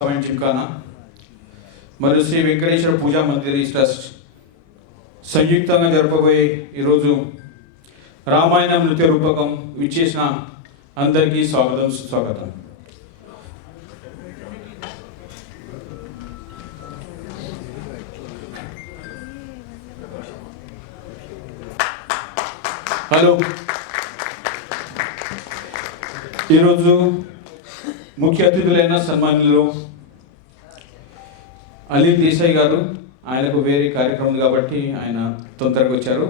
జింకానా మరియు శ్రీ వెంకటేశ్వర పూజా మందిర్ ట్రస్ట్ సంయుక్తంగా జరపబోయే ఈరోజు రామాయణ నృత్య రూపకం విచ్చేసిన అందరికీ స్వాగతం సుస్వాగతం. హలో, ఈరోజు ముఖ్య అతిథులైన సన్మానులు అనిల్ దేశాయ్ గారు. ఆయనకు వేరే కార్యక్రమం కాబట్టి ఆయన తొందరగా వచ్చారు.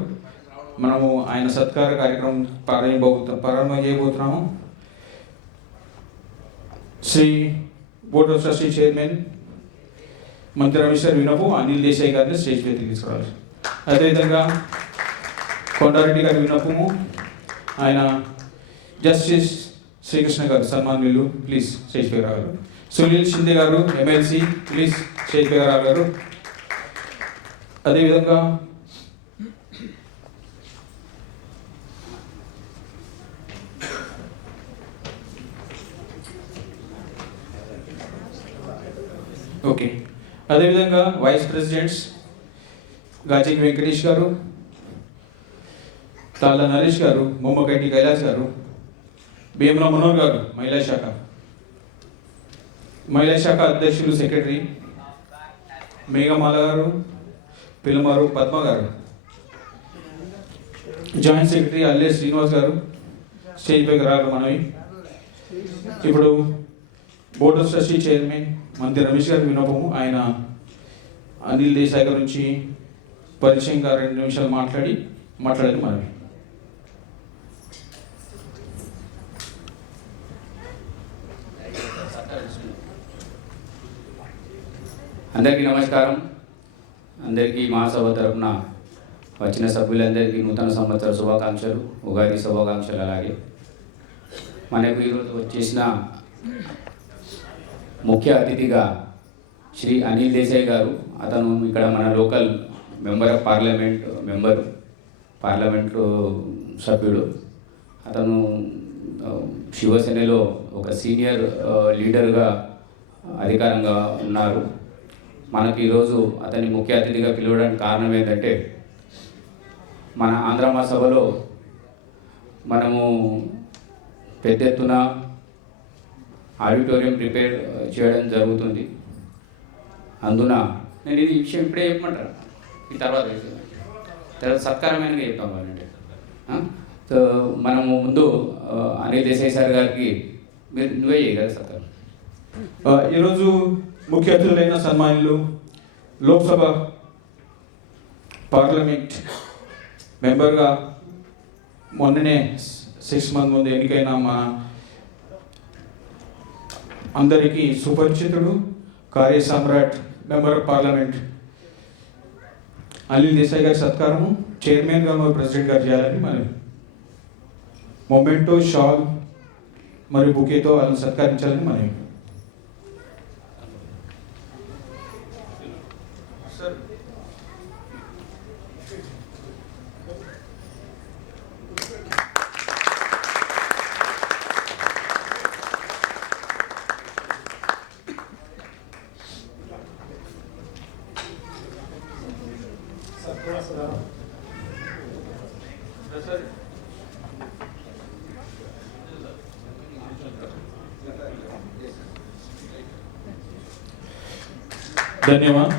మనము ఆయన సత్కార కార్యక్రమం ప్రారంభం చేయబోతున్నాము. Shri board of trustee chairman మంత్రి రమేశ్వర్ వినపు అనిల్ దేశాయ్ గారిని స్టేజ్ మీద తీసుకురావాలి. అదేవిధంగా కొండారెడ్డి గారి వినపము ఆయన జస్టిస్ శ్రీకృష్ణ గారు సన్మానులు ప్లీజ్ స్టేజ్ పై రాగలరు. సునీల్ షిందే గారు ఎమ్మెల్సీ ప్లీజ్ స్టేజ్ పై రాగలరు. అదేవిధంగా ఓకే, అదేవిధంగా వైస్ ప్రెసిడెంట్స్ గాజిక్ వెంకటేష్ గారు, తాళ్ళ నరేష్ గారు, మొమ్మగడ్డి కైలాస్ గారు, భీమల మనోహర్ గారు మహిళా శాఖ అధ్యక్షులు సెక్రటరీ మేఘమాల గారు, పిల్లమారు పద్మ గారు, జాయింట్ సెక్రటరీ అల్లే శ్రీనివాస్ గారు స్టేజ్ పైకి రాగలరు మనవి. ఇప్పుడు బోర్డ్ ఆఫ్ ట్రస్టీ చైర్మన్ మంత్రి రమేష్ గారి వినోపము ఆయన అనిల్ దేశాయ్ గారి నుంచి పరిచయంగా 2 నిమిషాలు మాట్లాడారు మనవి. అందరికీ నమస్కారం. అందరికీ మహాసభ తరఫున వచ్చిన సభ్యులందరికీ నూతన సంవత్సర శుభాకాంక్షలు, ఉగాది శుభాకాంక్షలు. అలాగే మనకు ఈరోజు వచ్చేసిన ముఖ్య అతిథిగా శ్రీ అనిల్ దేశాయ్ గారు. అతను ఇక్కడ మన లోకల్ పార్లమెంటు సభ్యుడు. అతను శివసేనలో ఒక సీనియర్ లీడర్గా అధికారంగా ఉన్నారు. మనకు ఈరోజు అతన్ని ముఖ్య అతిథిగా పిలవడానికి కారణం ఏంటంటే, మన ఆంధ్ర మహాసభలో మనము పెద్ద ఎత్తున ఆడిటోరియం ప్రిపేర్ చేయడం జరుగుతుంది. అందున నేను ఈ విషయం ఇప్పుడే చెప్పమంటారా, ఈ తర్వాత సత్కారమైన చెప్తాం వాళ్ళంటే. సో మనము ముందు అనిల్ దేశాయ్ సార్ గారికి నువ్వే చేయ కదా సత్కారం. ఈరోజు ముఖ్య అతిథులైన సన్మానులు లోక్సభ పార్లమెంట్ మెంబర్గా మొన్ననే 6 మంత్ ముందు ఎన్నికైన మా అందరికీ సుపరిచితుడు, కార్య సామ్రాట్, member of parliament Anil Desai గారి సత్కారము చైర్మన్గా మరియు ప్రెసిడెంట్ గారు చేయాలని మరి మొమెంటో, షాల్ మరియు బుకేతో వాళ్ళని సత్కరించాలని మరి. ధన్యవాదాలు.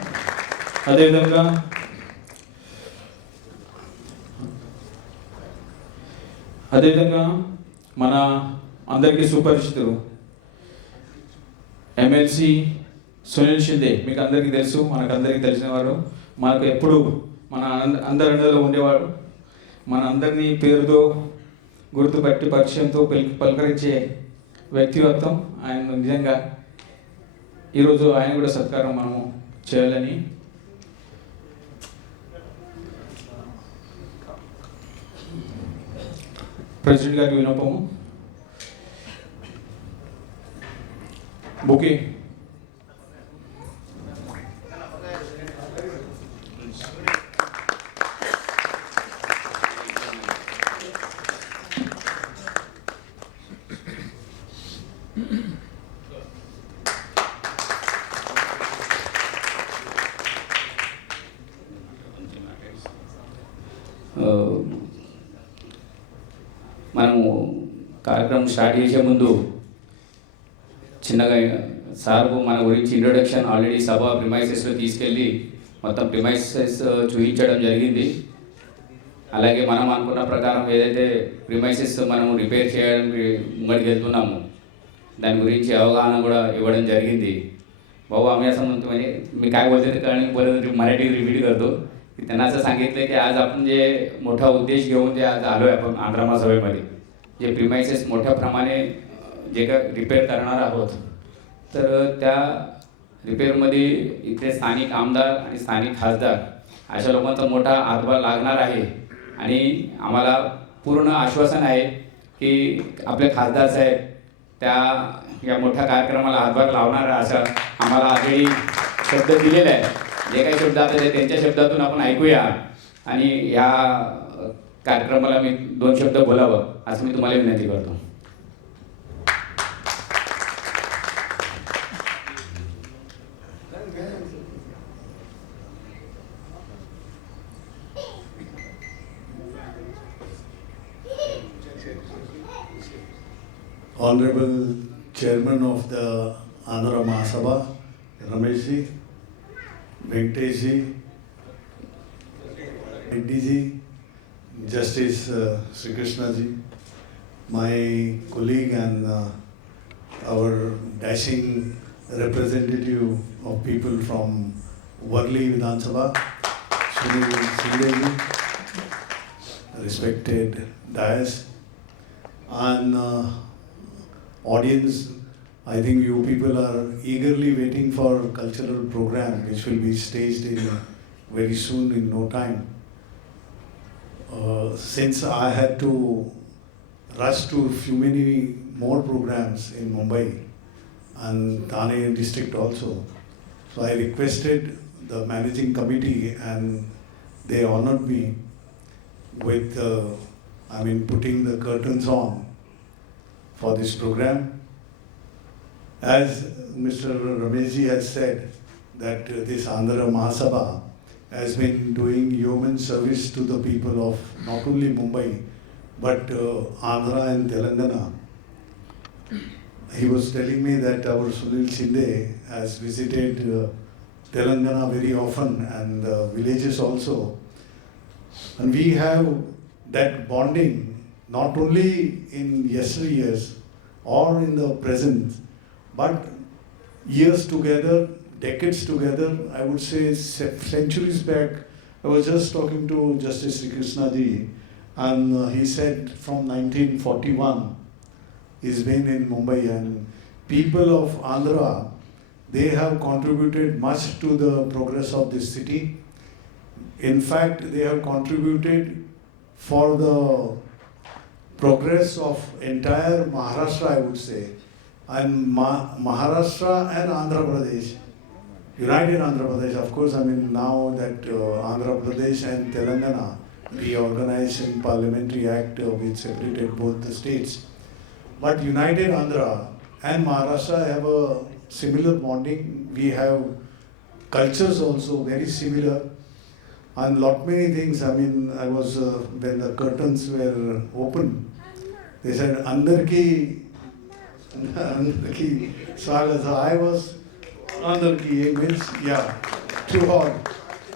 అదేవిధంగా మన అందరికీ సుపరిచితులు ఎమ్మెల్సీ సునీల్ షిందే మీకు అందరికీ తెలుసు, మనకందరికీ తెలిసినవారు. మనకు ఎప్పుడు మన అందరిలో ఉండేవాడు. మన అందరినీ పేరుతో గుర్తుపట్టి పరిచయంతో పలకరించే వ్యక్తిత్వం ఆయన. నిజంగా ఈరోజు ఆయన కూడా సత్కారం మనము చేయాలని ప్రెసిడెంట్ గారి వినోపము బుకే మనము కార్యక్రమం స్టార్ట్ చేసే ముందు చిన్నగా సార్కు మన గురించి ఇంట్రొడక్షన్ ఆల్రెడీ సభ ప్రిమైసెస్లో తీసుకెళ్ళి మొత్తం ప్రిమైసెస్ చూపించడం జరిగింది. అలాగే మనం అనుకున్న ప్రకారం ఏదైతే ప్రిమైసెస్ మనం రిపేర్ చేయడానికి ముంగడికి వెళ్తున్నాము దాని గురించి అవగాహన కూడా ఇవ్వడం జరిగింది. बाबा आम्ही असं म्हणतो म्हणजे मी काय बोलते ते कळणी परत मराठी रिपीट करतो की त्यांना असं सांगितलं की आज आपण जे मोठा उद्देश घेऊन जे आज आलो आहे आपण आंध्र महासभेमध्ये जे प्रिमायसेस मोठ्या प्रमाणे जे काय रिपेअर करणार आहोत तर त्या रिपेअरमध्ये इथले स्थानिक आमदार आणि स्थानिक खासदार अशा लोकांचा मोठा हातभार लागणार आहे. आणि आम्हाला पूर्ण आश्वासन आहे की आपले खासदार साहेब त्या या मोठ्या कार्यक्रमाला हातभार लावणार असं आम्हाला ऑलरेडी शब्द दिलेला आहे. जे काही शब्द आता ते त्यांच्या शब्दातून आपण ऐकूया आणि या कार्यक्रमाला मी 2 शब्द बोलावं असं मी तुम्हाला विनंती करतो. Honorable Chairman of the Andhra Mahasabha, Ramesh ji, Venkatesh ji, Reddy ji, Justice Sri Krishna ji, my colleague and our dashing representative of people from Worli Vidhan Sabha, Sunil Shinde ji, respected dais, and audience. I think you people are eagerly waiting for cultural program which will be staged in very soon in no time. Since I had to rush to few many more programs in Mumbai and Thane district also, so I requested the managing committee and they honored me with putting the curtains on for this program. As Mr. Rameshji has said that this Andhra Mahasabha has been doing human service to the people of not only Mumbai but Andhra and Telangana. He was telling me that our Sunil Shinde has visited Telangana very often and villages also, and we have that bonding not only in yesteryears or in the present, but years together, decades together, I would say centuries back. I was just talking to Justice Sri Krishna ji, and he said from 1941 he's been in Mumbai, and people of Andhra, they have contributed much to the progress of this city. In fact, they have contributed for the progress of entire Maharashtra, I would say, and Maharashtra and Andhra Pradesh, united Andhra Pradesh. Of course, now that Andhra Pradesh and Telangana reorganized in Parliamentary Act which separated both the states, but united Andhra and Maharashtra have a similar bonding. We have cultures also very similar. And lot many things. I was when the curtains were open, they said Andarki Swagat. So I was Andarki means to all.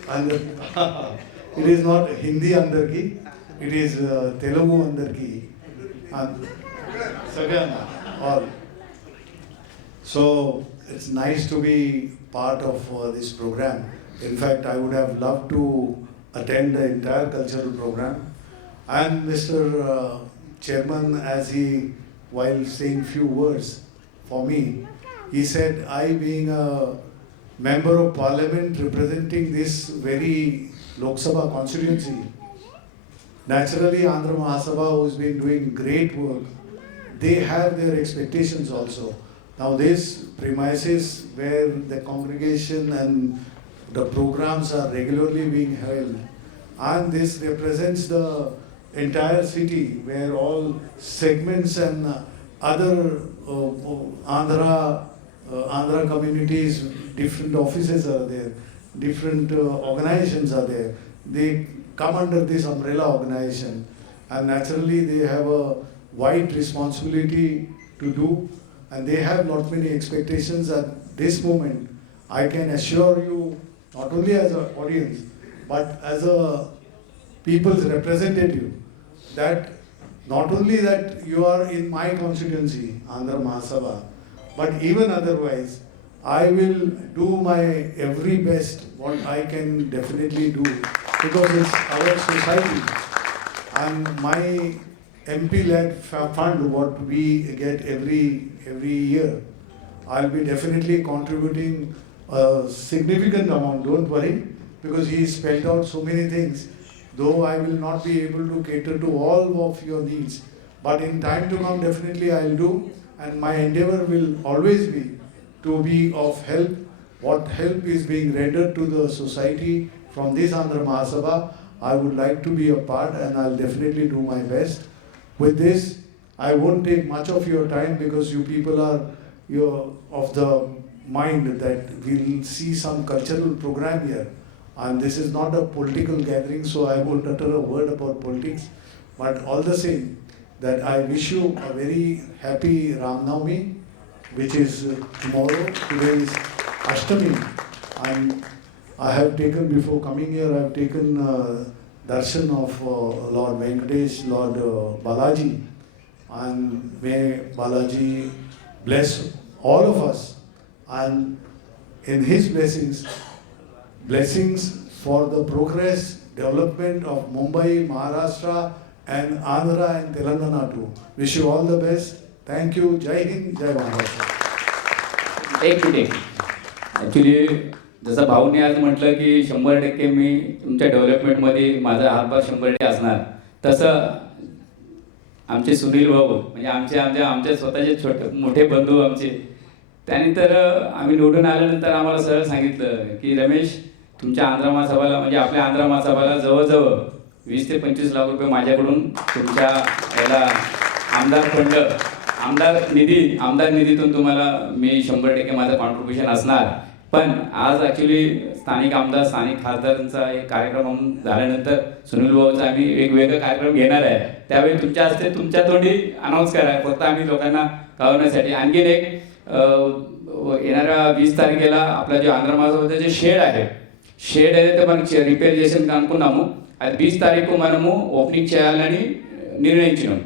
And it is not Hindi Andarki, it is Telugu Andarki. And Sagana all. So it's nice to be part of this program. In fact, I would have loved to attend the entire cultural program. And Mr. Chairman, as he, while saying few words for me, he said, I being a member of parliament representing this very Lok Sabha constituency, naturally Andhra Mahasabha, who's been doing great work, they have their expectations also. Now this premises where the congregation and the programs are regularly being held, and this represents the entire city where all segments and other Andhra communities, different offices are there, different organizations are there. They come under this umbrella organization, and naturally they have a wide responsibility to do, and they have not many expectations at this moment. I can assure you, not only as an audience, but as a people's representative, that not only that you are in my constituency, Andhra Mahasabha, but even otherwise, I will do my every best what I can definitely do, because it's our society and my MP-led fund what we get every year. I'll be definitely contributing a significant amount, don't worry, because he spelled out so many things. Though I will not be able to cater to all of your needs, but in time to come definitely I'll do, and my endeavor will always be to be of help. What help is being rendered to the society from this Andhra Mahasabha, I would like to be a part, and I'll definitely do my best. With this, I won't take much of your time, because you people are of the mind that we'll see some cultural program here. And this is not a political gathering, so I won't utter a word about politics. But all the same, that I wish you a very happy Ram Navami, which is tomorrow. Today is Ashtami. And I have taken, before coming here, I have taken darshan of Lord Venkatesh, Lord Balaji. And may Balaji bless all of us. And in his blessings for the progress, development of Mumbai, Maharashtra, and Andhra and Telangana too. Wish you all the best. Thank you. Jai Hind, Jai Maharashtra. एक minute actually जसं भाऊने आज म्हटलं की 100% मी तुमच्या डेव्हलपमेंटमध्ये माझा हातभार 100% असणार, तसं आमचे सुनील भाऊ म्हणजे आमचे स्वतःचे छोटे मोठे बंधू आमचे, त्यांनी तर आम्ही निवडून आल्यानंतर आम्हाला सरळ सांगितलं की रमेश, तुमच्या आंध्र महासभाला म्हणजे आपल्या आंध्र महासभाला जवळजवळ 20 ते 25 लाख रुपये माझ्याकडून तुमच्या याला आमदार निधीतून तुम्हाला मी 100% माझं कॉन्ट्रीब्युशन असणार. पण आज ॲक्च्युली स्थानिक खासदारांचा एक कार्यक्रम झाल्यानंतर सुनील भाऊचा आम्ही वेगवेगळे कार्यक्रम घेणार आहे, त्यावेळी तुमच्या हस्ते तुमच्या तोंडी अनाऊन्स करा, फक्त आम्ही लोकांना कळवण्यासाठी. आणखीन एक येणाऱ्या 20 तारखेला आपला जो आंध्र महासभाचा जे షేడ్ అయితే మనకి రిపేర్ చేసేందుకు అనుకున్నాము. అది 20 తారీఖు మనము ఓపెనింగ్ చేయాలని నిర్ణయించినాం.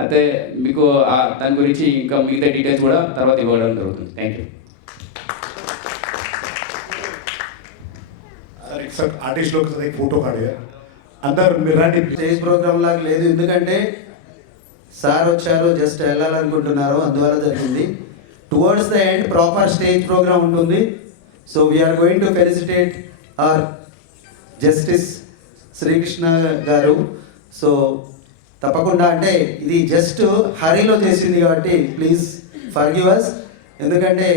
అయితే మీకు దాని గురించి ఇంకా మిగతా డీటెయిల్స్ కూడా తర్వాత ఇవ్వడం జరుగుతుంది. Thank you. सर आर्टिस्ट लोग एक फोटो काढूया अंदर मिरांडी స్టేజ్ ప్రోగ్రామ్ లాగా లేదు, ఎందుకంటే సార్ వచ్చారు, జస్ట్ వెళ్ళాలనుకుంటున్నారు, అందువల్ల జరిగింది. Towards the end proper stage program ఉంటుంది. So we are going to felicitate our justice Srikrishna garu. So తప్పకుండా, అంటే ఇది జస్ట్ హరీలో చేసింది కాబట్టి ప్లీజ్ ఫర్గివ్ us. ఎందుకంటే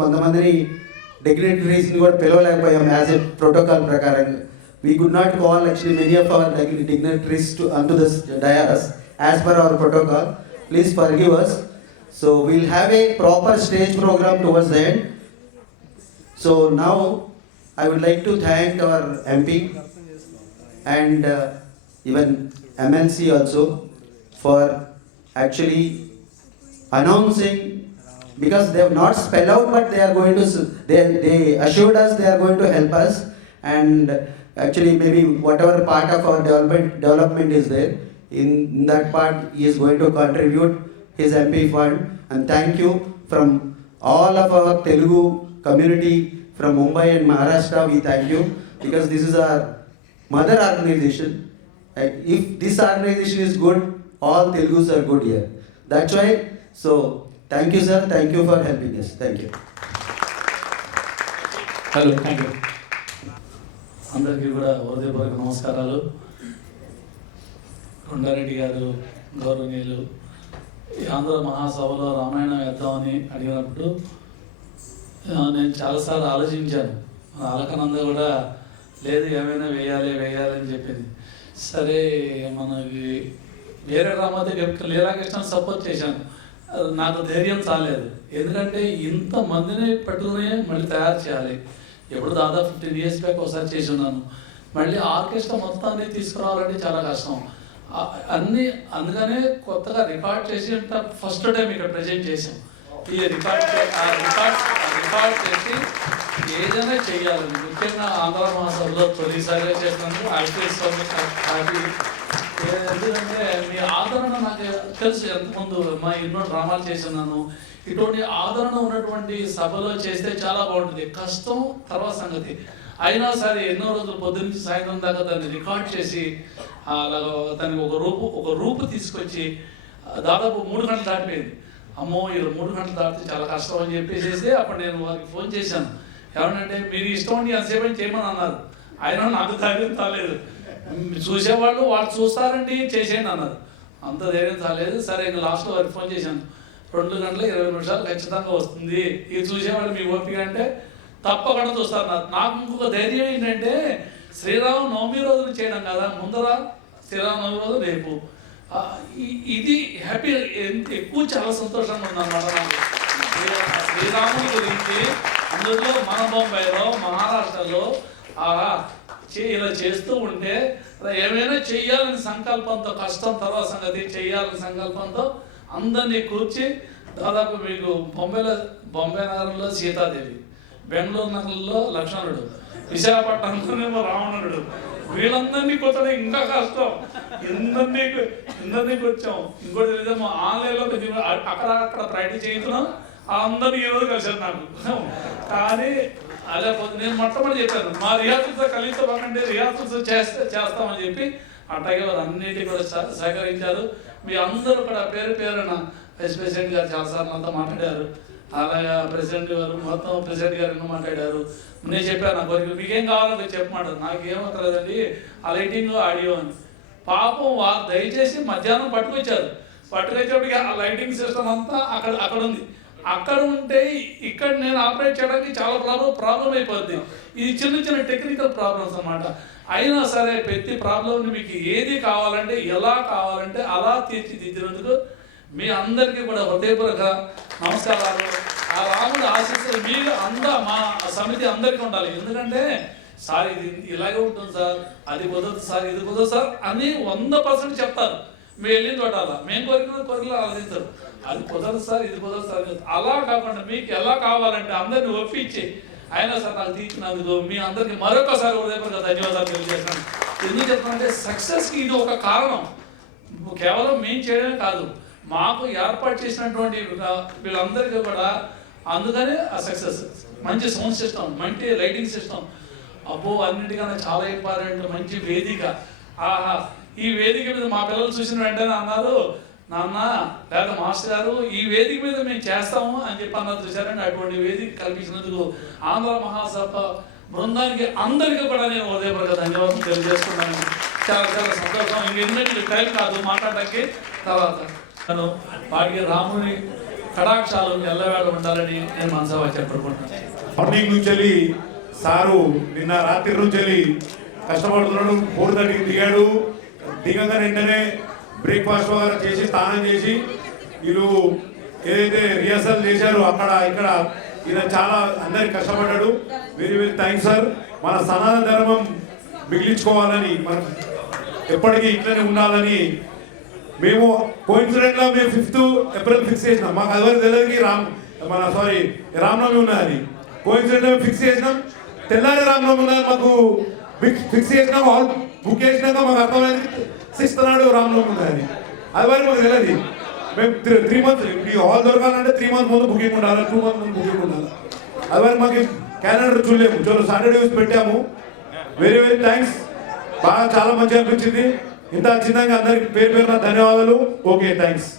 కొంతమందిని డిగ్నిటరీస్ని కూడా పిలవలేకపోయాం యాజ్ ఎ ప్రోటోకాల్ ప్రకారం. We could not call actually many of our dignitaries onto this dais as per our protocol. Please forgive us. So we'll have a proper stage program towards the end. So now I would like to thank our MP and even MLC also for actually announcing, because they have not spelled out, but they are going to, they assured us they are going to help us, and actually maybe whatever part of our development is there, in that part he is going to contribute his MP fund. And thank you from all of our Telugu community from Mumbai and Maharashtra. We thank you, because this is our mother organization. If this organization is good, all Telugus are good here. That's why. So thank you, sir. Thank you for helping us. Thank you. Hello, thank you. అందరికీ కూడా హృదయపూర్వక నమస్కారాలు. కొండారెడ్డి గారు గౌరవనీయులు ఈ ఆంధ్ర మహాసభలో రామాయణం వేద్దామని అడిగినప్పుడు నేను చాలాసార్లు ఆలోచించాను. అలకనంద కూడా లేదు, ఏమైనా వేయాలి అని చెప్పింది. సరే, మనకి వేరే డ్రామాతో లీలాకృష్ణ సపోర్ట్ చేశాను. నాకు ధైర్యం చాలేదు, ఎందుకంటే ఇంతమందిని పెట్టుకుని మళ్ళీ తయారు చేయాలి. ఎప్పుడు దాదాపు 15 years బ్యాక్ ఒకసారి చేసి ఉన్నాను. మళ్ళీ ఆర్కెస్ట్రా మొత్తాన్ని తీసుకురావాలంటే చాలా కష్టం. అన్నీ అందుకనే కొత్తగా రికార్డ్ చేసి ఫస్ట్ టైం ఇక్కడ ప్రజెంట్ చేసాం. ఈ రికార్డ్ చేసి ఏదైనా చేయాలని ముఖ్యంగా ఆంధ్ర మహాసభలో తొలిసారిగా చేసినందుకు హ్యాపీ. ఎందుకంటే మీ ఆదరణ నాకు తెలుసు, ఎంతమంది మా ఎన్నో డ్రామాలు చేస్తున్నాను, ఇటువంటి ఆదరణ ఉన్నటువంటి సభలో చేస్తే చాలా బాగుంటుంది. కష్టం తర్వాత సంగతి అయినా సరే ఎన్నో రోజులు పొద్దున్నీ సాయంత్రం దాకా దాన్ని రికార్డ్ చేసి అలాగా దానికి ఒక రూపు తీసుకొచ్చి దాదాపు 3 గంటలు దాటిపోయింది. అమ్మో ఇలా 3 గంటలు దాటితే చాలా కష్టం అని చెప్పేసి అప్పుడు నేను వారికి ఫోన్ చేశాను. ఏమనంటే మీరు ఇష్టం అండి ఎంతసేపు చేయమని అన్నారు. అయినా నాకు ధైర్యం చాలేదు. చూసేవాళ్ళు వాళ్ళు చూస్తారండి చేసేయండి అన్నారు. అంత ధైర్యం చాలేదు. సరే ఇంకా లాస్ట్లో వారికి ఫోన్ చేశాను. 2 గంటల 20 నిమిషాలు ఖచ్చితంగా వస్తుంది, ఇది చూసేవాళ్ళు మీ ఓపిక అంటే తప్పకుండా చూస్తారు. నాకు ఇంకొక ధైర్యం ఏంటంటే శ్రీరామనవమి రోజున చేయడం కదా, ముందర శ్రీరామనవమి రోజు రేపు. ఇది హ్యాపీ, ఎక్కువ చాలా సంతోషంగా ఉందన్నమాట నాకు. శ్రీరాముడి గురించి అందులో మన బొంబాయిలో మహారాష్ట్రలో ఇలా చేస్తూ ఉంటే ఏమైనా చెయ్యాలని సంకల్పంతో, కష్టం తర్వాత సంగతి చెయ్యాలని సంకల్పంతో అందరినీ కూర్చి దాదాపు మీకు బొంబాయి నగరంలో సీతాదేవి, బెంగళూరు నగరంలో లక్ష్మణుడు, విశాఖపట్నంలోనేమో రావణుడు, వీళ్ళందరినీ కూర్చొని ఇంకా కష్టం. ఇందరినీ కూర్చాం. ఇంకోటి లేదేమో ఆన్లైన్లో అక్కడ ప్రాక్టీస్ చేయించున్నాం. అందరినీ ఈరోజు కలిసారు నాకు. కానీ అలా నేను మొట్టమొదటి చెప్పాను, మా రిహార్సల్తో కలిసి బాగుంటే రిహార్సల్స్ చేస్తామని చెప్పి అట్లాగే వారు అన్నింటినీ కూడా సహకరించారు. మీ అందరూ కూడా పేరు పేరున వైస్ ప్రెసిడెంట్ గారు చాలాసార్లు అంతా మాట్లాడారు. అలాగే ప్రెసిడెంట్ గారు మొత్తం ప్రెసిడెంట్ గారు ఎన్నో మాట్లాడారు. నేను చెప్పాను నా కోరిక మీకేం కావాలో చెప్పమంటారు. నాకేమక్కర్లేదండి ఆ లైటింగ్ ఆడియో అని. పాపం వాళ్ళు దయచేసి మధ్యాహ్నం పట్టుకొచ్చేప్పటికి ఆ లైటింగ్ సిస్టమ్ అంతా అక్కడ ఉంది. అక్కడ ఉంటే ఇక్కడ నేను ఆపరేట్ చేయడానికి చాలా ప్రాబ్లం అయిపోద్ది. ఇది చిన్న టెక్నికల్ ప్రాబ్లమ్స్ అన్నమాట. అయినా సరే ప్రతి ప్రాబ్లంని మీకు ఏది కావాలంటే ఎలా కావాలంటే అలా తీర్చిదిద్దినందుకు మీ అందరికీ కూడా హృదయపూర్వక నమస్కారాలు. ఆ రాముడి ఆశీస్సులు మీరు మా సమితి అందరికీ ఉండాలి. ఎందుకంటే సార్ ఇది ఇలాగే ఉంటుంది సార్, అది కుదరదు సార్, ఇది కుదరదు సార్ అని 100% చెప్తారు. మేము వెళ్ళిన చోటాల మేము కోరికలు ఆలోచిస్తారు. అది కుదరదు సార్, ఇది కుదరదు సార్. అలా కాకుండా మీకు ఎలా కావాలంటే అందరిని ఒప్పించి అయినా సార్ నాకు తీర్చినందుకు మీ అందరికీ మరొకసారి హృదయపూర్వక ధన్యవాదాలు తెలియజేస్తాను. ఎందుకు చెప్తానంటే సక్సెస్కి ఇది ఒక కారణం. కేవలం మేము చేయడమే కాదు, మాకు ఏర్పాటు చేసినటువంటి వీళ్ళందరికీ కూడా అందుకనే ఆ సక్సెస్. మంచి సౌండ్ సిస్టమ్, మంచి లైటింగ్ సిస్టమ్, అబ్బో అన్నిటికన్నా చాలా ఇంపార్టెంట్ మంచి వేదిక. ఈ వేదిక మీద మా పిల్లలు చూసిన వెంటనే అన్నారు, నాన్న లేదా మాస్టర్ గారు ఈ వేదిక మీద మేము చేస్తాము అని చెప్పి అన్నారు. చూసారండి, అటువంటి వేదిక కల్పించినందుకు ఆంధ్ర మహాసభ బృందానికి అందరికీ కూడా నేను హృదయపూర్వక ధన్యవాదాలు తెలియజేస్తున్నాను. చాలా చాలా సంతోషం. ఇంకెన్నింటికి టైం కాదు మాట్లాడడానికి. తర్వాత వాడికి రాముని కటాక్షాలు ఎల్లవేళ ఉండాలని నేను మనసా చెప్పనుకుంటున్నాను. మార్నింగ్ నుంచి వెళ్ళి సారు నిన్న రాత్రి నుంచి వెళ్ళి కష్టపడుతున్నాడు. 4:30 దిగాడు. దిగగా వెంటనే బ్రేక్ఫాస్ట్ వగైరా చేసి స్నానం చేసి వీళ్ళు ఏదైతే రిహర్సల్ చేశారో అక్కడ ఇక్కడ ఈయన చాలా అందరికి కష్టపడ్డాడు. Very very thanks sir. మన సనాతన ధర్మం మిగిలించుకోవాలని, మనం ఎప్పటికీ ఇట్లనే ఉండాలని మేము కోయిన్సిడెంట్గా మేము 5th ఏప్రిల్ ఫిక్స్ చేసినాం. మాకు అదివరకు తెలియదు రామనవమి ఉన్నదని. కోయిన్సిడెంట్గా ఫిక్స్ చేసినాం. తెల్లారి రామనవమి ఉన్నది మాకు ఫిక్స్ చేసినాం. హాల్ బుక్ చేసినాక మాకు అర్థమైంది 6th నాడు రామనవమి ఉన్నదని. అదివరకు మాకు తెలియదు. మేము 3 months ఈ హాల్ దొరకాలంటే 3 months ముందు బుకింగ్ ఉండాలి, 2 months ముందు బుకింగ్ ఉండాలి. అదివరకు మాకు క్యాలెండర్ చూడలేము. చలో సాటర్డే పెట్టాము. Very very thanks. బాగా చాలా మంచిగా అనిపించింది. ఇంత చిన్నగా అందరికి పేరు పేరున ధన్యవాదాలు. Okay, thanks.